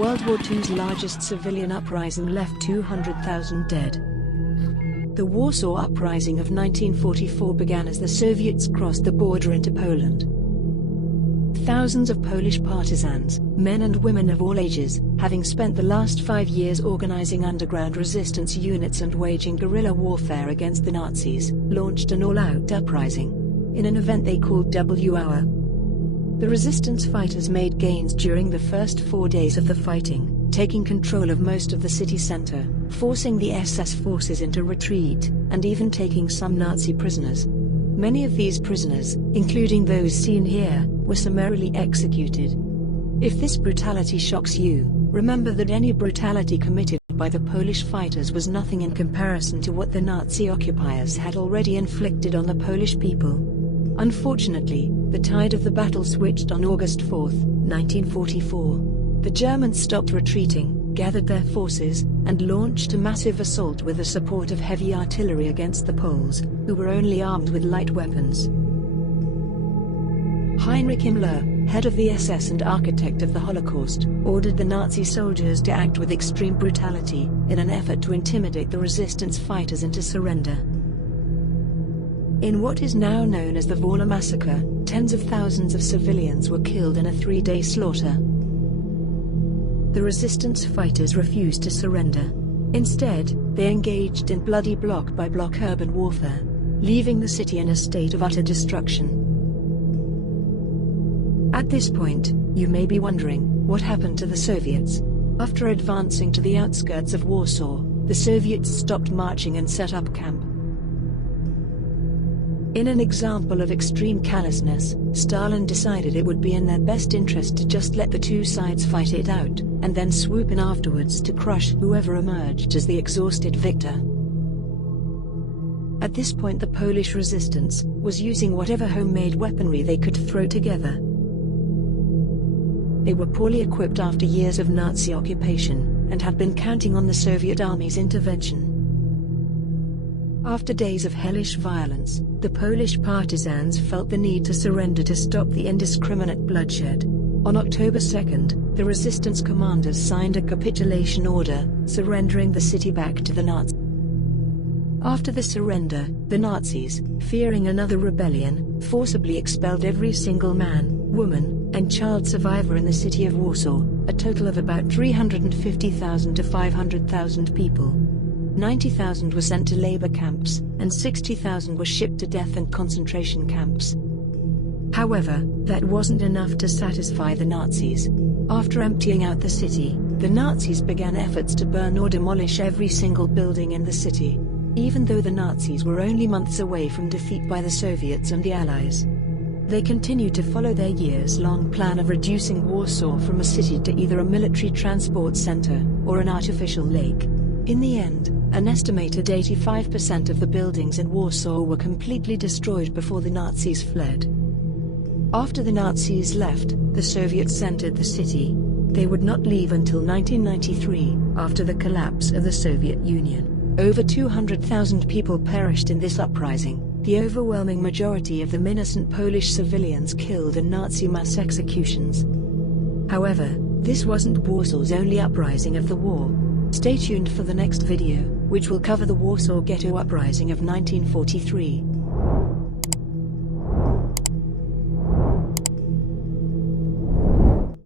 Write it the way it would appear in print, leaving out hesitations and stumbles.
World War II's largest civilian uprising left 200,000 dead. The Warsaw Uprising of 1944 began as the Soviets crossed the border into Poland. Thousands of Polish partisans, men and women of all ages, having spent the last 5 years organizing underground resistance units and waging guerrilla warfare against the Nazis, launched an all-out uprising. In an event they called W Hour. The resistance fighters made gains during the first 4 days of the fighting, taking control of most of the city center, forcing the SS forces into retreat, and even taking some Nazi prisoners. Many of these prisoners, including those seen here, were summarily executed. If this brutality shocks you, remember that any brutality committed by the Polish fighters was nothing in comparison to what the Nazi occupiers had already inflicted on the Polish people. Unfortunately, the tide of the battle switched on August 4, 1944. The Germans stopped retreating, gathered their forces, and launched a massive assault with the support of heavy artillery against the Poles, who were only armed with light weapons. Heinrich Himmler, head of the SS and architect of the Holocaust, ordered the Nazi soldiers to act with extreme brutality, in an effort to intimidate the resistance fighters into surrender. In what is now known as the Warsaw Massacre, tens of thousands of civilians were killed in a 3-day slaughter. The resistance fighters refused to surrender. Instead, they engaged in bloody block-by-block urban warfare, leaving the city in a state of utter destruction. At this point, you may be wondering, what happened to the Soviets? After advancing to the outskirts of Warsaw, the Soviets stopped marching and set up camp. In an example of extreme callousness, Stalin decided it would be in their best interest to just let the two sides fight it out, and then swoop in afterwards to crush whoever emerged as the exhausted victor. At this point the Polish resistance was using whatever homemade weaponry they could throw together. They were poorly equipped after years of Nazi occupation, and had been counting on the Soviet army's intervention. After days of hellish violence, the Polish partisans felt the need to surrender to stop the indiscriminate bloodshed. On October 2nd, the resistance commanders signed a capitulation order, surrendering the city back to the Nazis. After the surrender, the Nazis, fearing another rebellion, forcibly expelled every single man, woman, and child survivor in the city of Warsaw, a total of about 350,000 to 500,000 people. 90,000 were sent to labor camps, and 60,000 were shipped to death and concentration camps. However, that wasn't enough to satisfy the Nazis. After emptying out the city, the Nazis began efforts to burn or demolish every single building in the city. Even though the Nazis were only months away from defeat by the Soviets and the Allies, they continued to follow their years-long plan of reducing Warsaw from a city to either a military transport center or an artificial lake. In the end, an estimated 85% of the buildings in Warsaw were completely destroyed before the Nazis fled. After the Nazis left, the Soviets entered the city. They would not leave until 1993, after the collapse of the Soviet Union. Over 200,000 people perished in this uprising, the overwhelming majority of them innocent Polish civilians killed in Nazi mass executions. However, this wasn't Warsaw's only uprising of the war. Stay tuned for the next video, which will cover the Warsaw Ghetto Uprising of 1943.